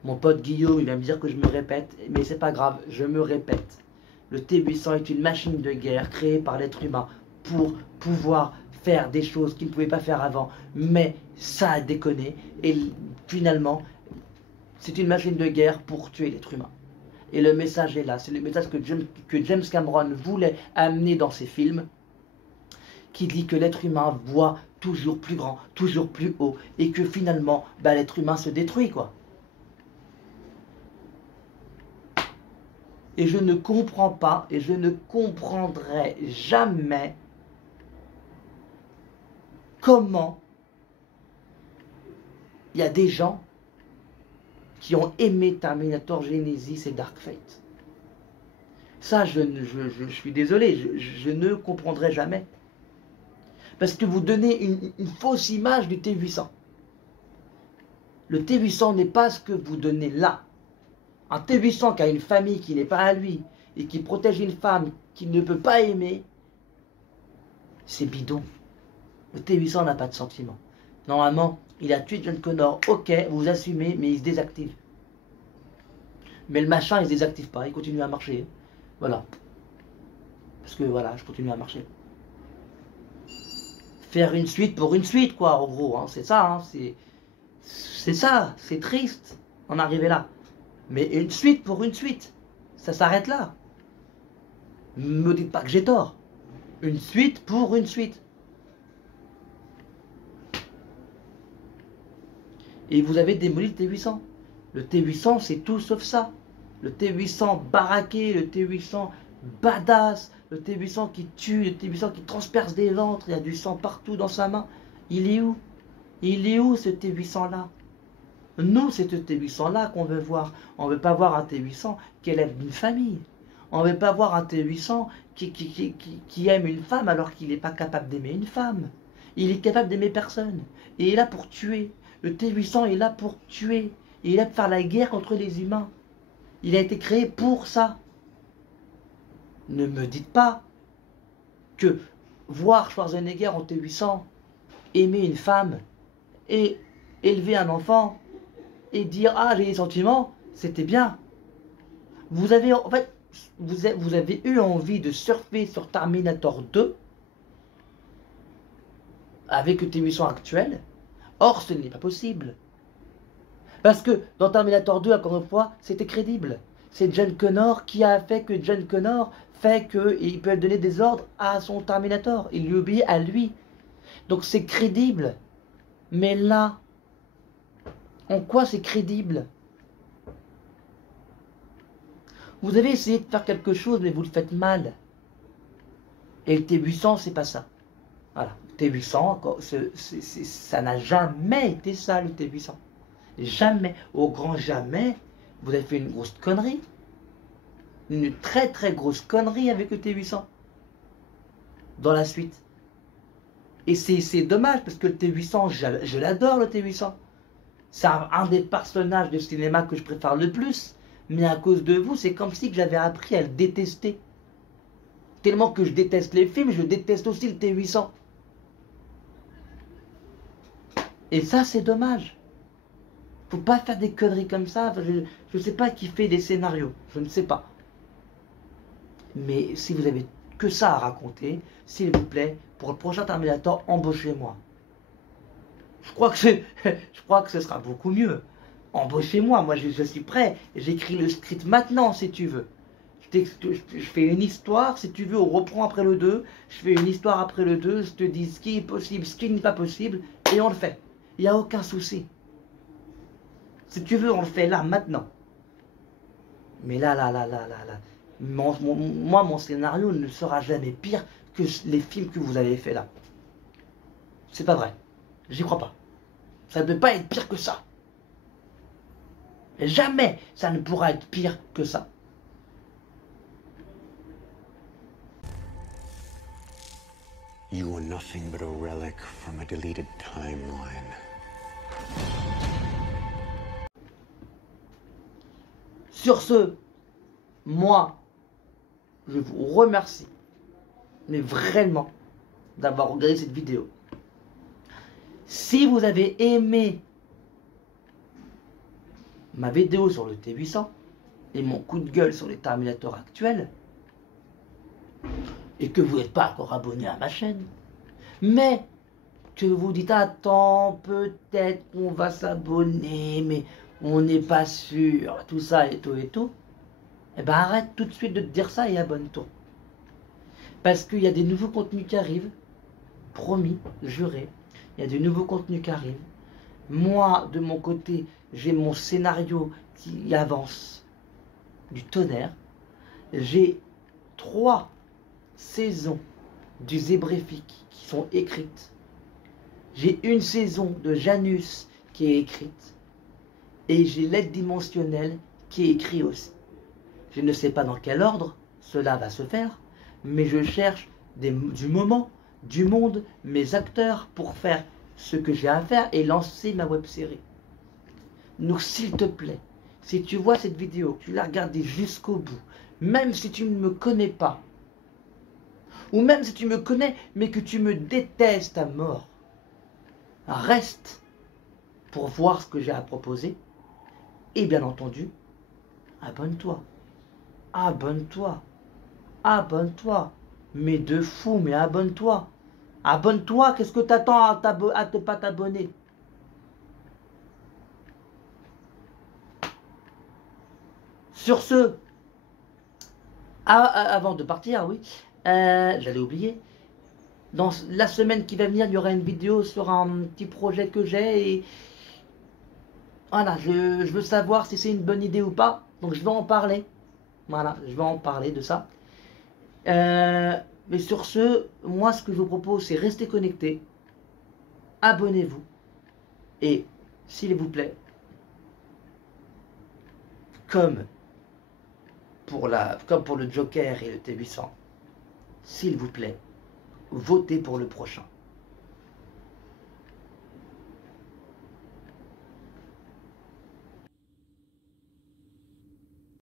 Mon pote Guillaume, il va me dire que je me répète, mais c'est pas grave, je me répète. Le T800 est une machine de guerre créée par l'être humain pour pouvoir faire des choses qu'il ne pouvait pas faire avant. Mais ça a déconné. Et finalement, c'est une machine de guerre pour tuer l'être humain. Et le message est là. C'est le message que James Cameron voulait amener dans ses films, qui dit que l'être humain voit toujours plus grand, toujours plus haut, et que finalement, bah, l'être humain se détruit, quoi. Et je ne comprends pas, et je ne comprendrai jamais comment il y a des gens qui ont aimé Terminator Genesis et Dark Fate. Ça, je suis désolé, je ne comprendrai jamais. Parce que vous donnez une fausse image du T800. Le T800 n'est pas ce que vous donnez là. Un T800 qui a une famille qui n'est pas à lui et qui protège une femme qu'il ne peut pas aimer, c'est bidon. Le T800 n'a pas de sentiment. Normalement, il a tué John Connor, ok, vous assumez, mais il se désactive. Mais le machin, il se désactive pas, il continue à marcher. Voilà. Parce que voilà, je continue à marcher. Faire une suite pour une suite, quoi, en gros, hein, c'est ça, hein, c'est ça, c'est triste en arriver là. Mais une suite pour une suite, ça s'arrête là. Ne me dites pas que j'ai tort. Une suite pour une suite. Et vous avez démoli le T800. Le T800, c'est tout sauf ça. Le T800 baraqué, le T800 badass, le T800 qui tue, le T800 qui transperce des ventres, il y a du sang partout dans sa main. Il est où? Il est où ce T800 là? Nous, c'est ce T800 là qu'on veut voir. On ne veut pas voir un T800 qui élève une famille. On ne veut pas voir un T800 qui aime une femme alors qu'il n'est pas capable d'aimer une femme. Il est capable d'aimer personne. Et il est là pour tuer. Le T800 est là pour tuer. Il est là pour faire la guerre contre les humains. Il a été créé pour ça. Ne me dites pas que voir Schwarzenegger en T800, aimer une femme et élever un enfant et dire « Ah, j'ai des sentiments », c'était bien. Vous avez, en fait, vous avez eu envie de surfer sur Terminator 2 avec le T800 actuel. Or, ce n'est pas possible. Parce que dans Terminator 2, encore une fois, c'était crédible. C'est John Connor qui a fait que John Connor fait qu'il peut donner des ordres à son Terminator. Il lui obéit à lui. Donc c'est crédible. Mais là, en quoi c'est crédible? Vous avez essayé de faire quelque chose, mais vous le faites mal. Et le T800, c'est pas ça. Voilà. T800, ça n'a jamais été ça, le T800. Jamais, au grand jamais, vous avez fait une grosse connerie. Une très très grosse connerie avec le T800. Dans la suite. Et c'est dommage, parce que le T800, je l'adore, le T800. C'est un des personnages de cinéma que je préfère le plus. Mais à cause de vous, c'est comme si j'avais appris à le détester. Tellement que je déteste les films, je déteste aussi le T800. Et ça, c'est dommage. Faut pas faire des conneries comme ça. Je ne sais pas qui fait des scénarios. Je ne sais pas. Mais si vous avez que ça à raconter, s'il vous plaît, pour le prochain Terminator, embauchez-moi. Je crois que ce sera beaucoup mieux. Embauchez-moi, moi je suis prêt. J'écris le script maintenant si tu veux. Je fais une histoire, si tu veux, on reprend après le 2. Je fais une histoire après le 2, je te dis ce qui est possible, ce qui n'est pas possible, et on le fait. Il n'y a aucun souci. Si tu veux, on le fait là, maintenant. Mais là. Moi, mon scénario ne sera jamais pire que les films que vous avez fait là. C'est pas vrai. J'y crois pas. Ça ne peut pas être pire que ça. Et jamais ça ne pourra être pire que ça. You are nothing but a relic from a deleted timeline. Sur ce, moi, je vous remercie, mais vraiment, d'avoir regardé cette vidéo. Si vous avez aimé ma vidéo sur le T800 et mon coup de gueule sur les Terminators actuels, et que vous n'êtes pas encore abonné à ma chaîne, mais que vous dites attends, peut-être qu'on va s'abonner, mais on n'est pas sûr, tout ça et tout, eh ben arrête tout de suite de te dire ça et abonne-toi. Parce qu'il y a des nouveaux contenus qui arrivent, promis, juré, il y a des nouveaux contenus qui arrivent. Moi, de mon côté, j'ai mon scénario qui avance du tonnerre. J'ai 3 saisons du Zébréfique qui sont écrites. J'ai une saison de Janus qui est écrite. Et j'ai l'aide dimensionnelle qui est écrite aussi. Je ne sais pas dans quel ordre cela va se faire, mais je cherche du moment, du monde, mes acteurs pour faire ce que j'ai à faire et lancer ma web série. Donc s'il te plaît, si tu vois cette vidéo, tu l'as regardée jusqu'au bout, même si tu ne me connais pas, ou même si tu me connais mais que tu me détestes à mort, reste pour voir ce que j'ai à proposer et bien entendu, abonne-toi. Abonne-toi. Abonne-toi. Mais de fou, mais abonne-toi. Abonne-toi, qu'est-ce que t'attends à ne pas t'abonner? Sur ce, avant de partir, oui, j'allais oublier. Dans la semaine qui va venir, il y aura une vidéo sur un petit projet que j'ai et voilà, je veux savoir si c'est une bonne idée ou pas. Donc je vais en parler. Voilà, je vais en parler de ça. Mais sur ce, moi ce que je vous propose, c'est rester connecté. Abonnez-vous. Et s'il vous plaît, comme comme pour le Joker et le T800, s'il vous plaît, votez pour le prochain.